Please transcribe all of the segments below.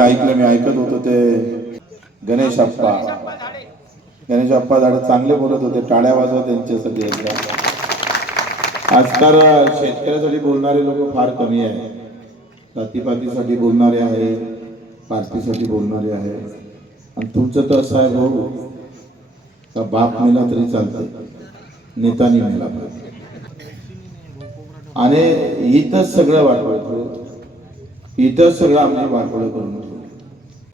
मी ऐकलं मी ऐकत होतो ते गणेश अप्पा गणेश अप्पा झाडे चांगले बोलत होते टाळ्या वाजवा त्यांच्यासाठी एकदा. आजकाल शेतकऱ्यासाठी बोलणारे लोक फार कमी आहे जातीपातीसाठी बोलणारे आहे पार्टीसाठी बोलणारे आहे आणि तुमचं तर असं आहे भाऊ का बाप मेला तरी चालतं नेतानी मेला पाहिजे. आणि इथंच सगळं वाटवतो इथं सगळं आम्ही वाटवलं करून ठेवलं.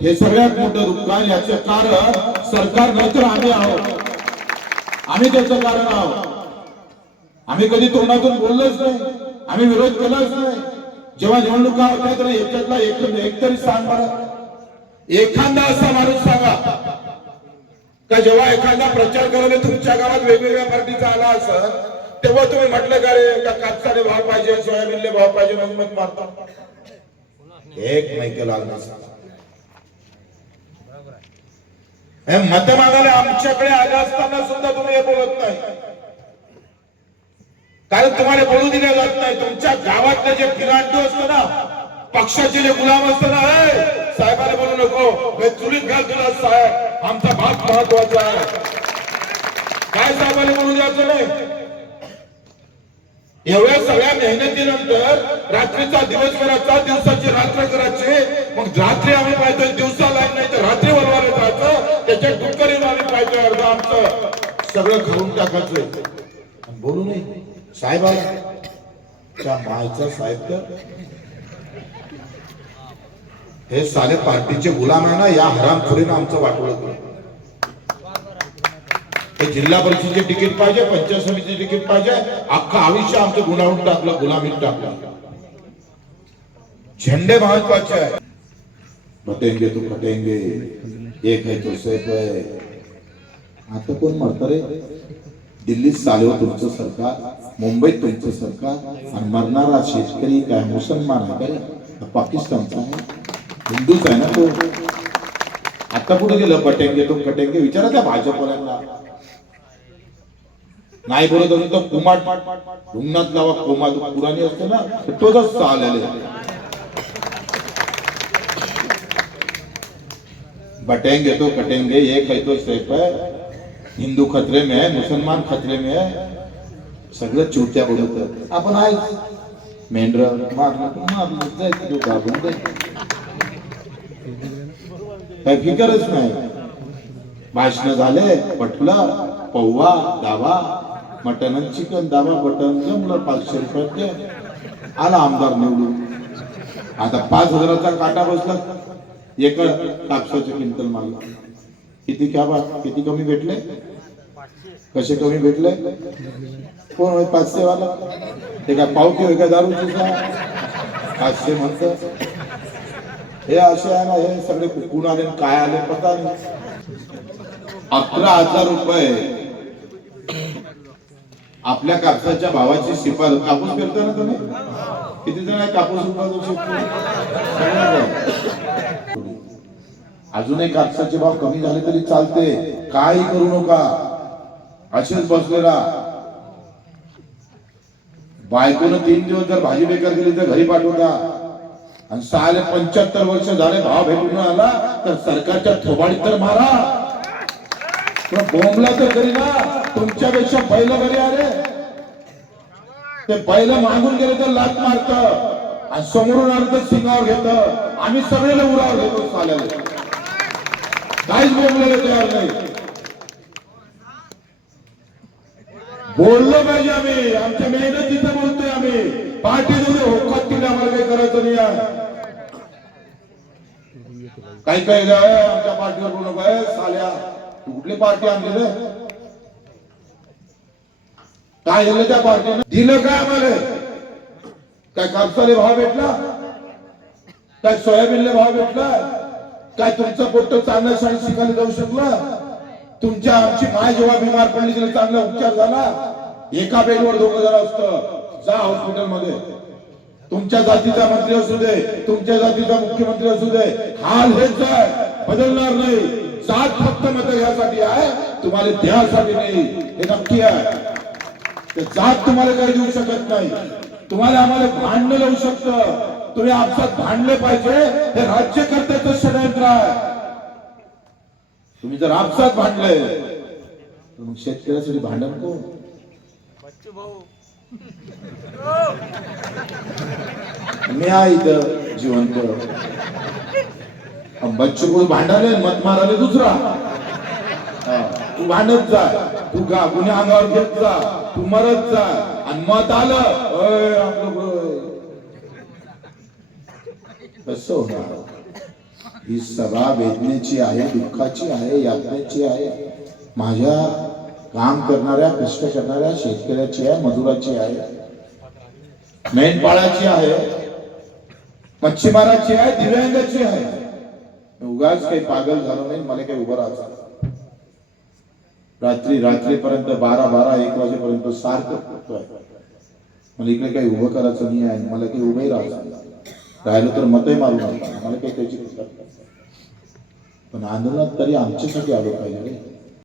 हे सगळ्यात मोठं दुःख आहे याचं कारण सरकार नाही आम्ही आहोत. आम्ही त्याचं कारण आहोत. आम्ही कधी तोंडातून बोललोच नाही. आम्ही विरोध केलाच नाही. जेव्हा निवडणुका होत्या तर याच्यातला एक तरी सांग मला एखादा असा माणूस सांगा का जेव्हा एखादा प्रचार करायला तुमच्या गावात वेगवेगळ्या पार्टीचा आला असं तेव्हा तुम्ही म्हटलं का रे का कापसाने भाव पाहिजे सोयाबीनले भाव पाहिजे म्हणून मत मारता? एक नाही केला मत मागायला आमच्याकडे आल्या असताना सुद्धा तुम्ही हे बोलत नाही. कारण तुम्हाला बोलू दिले जात नाही. तुमच्या गावातलं जे फिरांडू असतं ना पक्षाचे जे गुलाम असतं ना साहेबाला बोलू नको. मी चुलीत घाल तुला साहेब. आमचा भाग महत्त्वाचा आहे. काय साहेबाला बोलू द्यायचं नाही? एवढ्या सगळ्या मेहनतीनंतर रात्रीचा दिवस करायचा दिवसाची रात्र करायची मग रात्री आम्ही पाहिजे दिवसा लाईन नाही तर रात्री वरवार जायचं त्याच्या डुक्करी आम्ही पाहिजे अर्ध आमचं सगळं खाऊन टाकायचं. बोलू नये. साहेब आला त्या मायचा साहेब तर. हे साले पार्टीचे गुलाम आहे ना या हरामखोरीनं आमचं वाटवलं हे जिल्हा परिषदेचे तिकीट पाहिजे पंचायत समितीचे तिकीट पाहिजे अख्खं आयुष्य आमचं गुलावून टाकलं गुलामीत टाकलं. झेंडे महत्त्वाचे आहे फटेंगे तो फटेंगे एक है तो सेफ आहे आता कोण मरतं रे? दिल्लीत चालव तुमचं सरकार मुंबईत तुमचं सरकार आणि मरणारा शेतकरी काय मुसलमान आहे काय पाकिस्तानचा आहे. हिंदूच आहे ना तो. आता कुठे गेलं पटेंगे तो कटेंगे विचारा त्या भाजपवाल्यांना. नाही बोलत असेल तर कुमाट रुग्णात लावा कोमा तो पुराणी असते ना तोच असतो आलेले बटेंगे तो कटेंगे ये कही तो है. हिंदू खतरे में है मुसलमान खतरे में है. सगळं चुत्या बोलत आपण आहे. मेंढर. तो जायचं काही फिकरच नाही. भाषण झाले पटलं पौवा दावा. मटन आणि चिकन दाबा बटन जमलं पाचशे रुपयात दे. आला आमदार निवडून. आता पाच हजाराचा काटा बसला. एका कापसाचे क्विंटल माल. किती क्या बा किती कमी भेटले? कसे कमी भेटले? कोण होय पाचशे वाला ते काय पावती होय का दारू का पाचशे म्हणत हे असे आहे ना हे सगळे कुकून आले काय आले पता नाही. अकरा हजार रुपये. आपल्या कापसाच्या भावाची शिफारस. कापूस करता ना तुम्ही? किती जण आहे कापूस उत्पादन अजूनही कापसाचे भाव कमी झाले तरी चालते. काही करू नका. असेच बसले बायकोनं तीन दिवस जर भाजी बेकार केली तर घरी पाठवता. आणि सहा पंच्याहत्तर वर्ष झाले भाव भेटून आला तर सरकारच्या थोबाडीत तर मारा. बोंबला तर करी ना तुमच्यापेक्षा पहिलं घरी आले. ते पहिलं मागून गेले तर लात मारत. आणि समोरून आलं तर सिंगावर घेत. आम्ही सगळ्याला उरावर घेतो चालेल काहीच बोललेलं तयार नाही. बोललो पाहिजे आम्ही. आमच्या मेहनत तिथं बोलतोय आम्ही. पार्टी जरी होकात तिला आम्हाला काही करायचं नाही आहे. काही काही आमच्या पार्टीवर बोलू काय साल्या. कुठली पार्टी आणली रे काय झालं त्या पार्टीनं? दिलं काय आम्हाला? काय कापसाले भाव भेटला? काय सोयाबीनले भाव भेटला? काय तुमचं पोट चांगलं शाळेत शिकायला जाऊ शकलं? तुमच्या आमची माय जेव्हा बिमार पडली तिला चांगला उपचार झाला? एका बेडवर दोघं जण असतं. जा हॉस्पिटलमध्ये तुमच्या जातीचा मंत्री असू दे तुमच्या जातीचा मुख्यमंत्री असू दे हाल हेच आहे. बदलणार नाही. जात फक्त मत घ्यासाठी आहे. तुम्हाला द्यासाठी नाही. हे नक्की आहे. ते जात तुम्हाला काही देऊ शकत नाही. तुम्हाला आम्हाला भांडण लावू शकतं. तुम्ही आपसात भांडले पाहिजे. हे राज्यकर्त्याचं षडयंत्र आहे. तुम्ही जर आपसात भांडले तर मग शेतकऱ्यासाठी भांडण कोण? मी आहे इथं जिवंत. बच्चू कडू भांडाले मत माराले दुसरा. तू भांडत जा तू गा गुन्हे अंगावर घेत जा तू मरत जा आणि मत आलं कस होणार? ही सभा वेदनेची आहे दुःखाची आहे यातनेची आहे. माझ्या काम करणाऱ्या कष्ट करणाऱ्या शेतकऱ्याची आहे मजुराची आहे. मेंढपाळाची आहे मच्छीमाराची आहे दिव्यांगाची आहे. उगाच काही पागल झालो नाही मला काही उभं राहायचं रात्री रात्रीपर्यंत बारा बारा एक वाजेपर्यंत सारखं मला इकडे काही उभं करायचं नाही आहे मला काही उभंही राहायचं राहिलं तर मतही मारू नका मला काही त्याची पण आंदोलनात तरी आमच्यासाठी आलं पाहिजे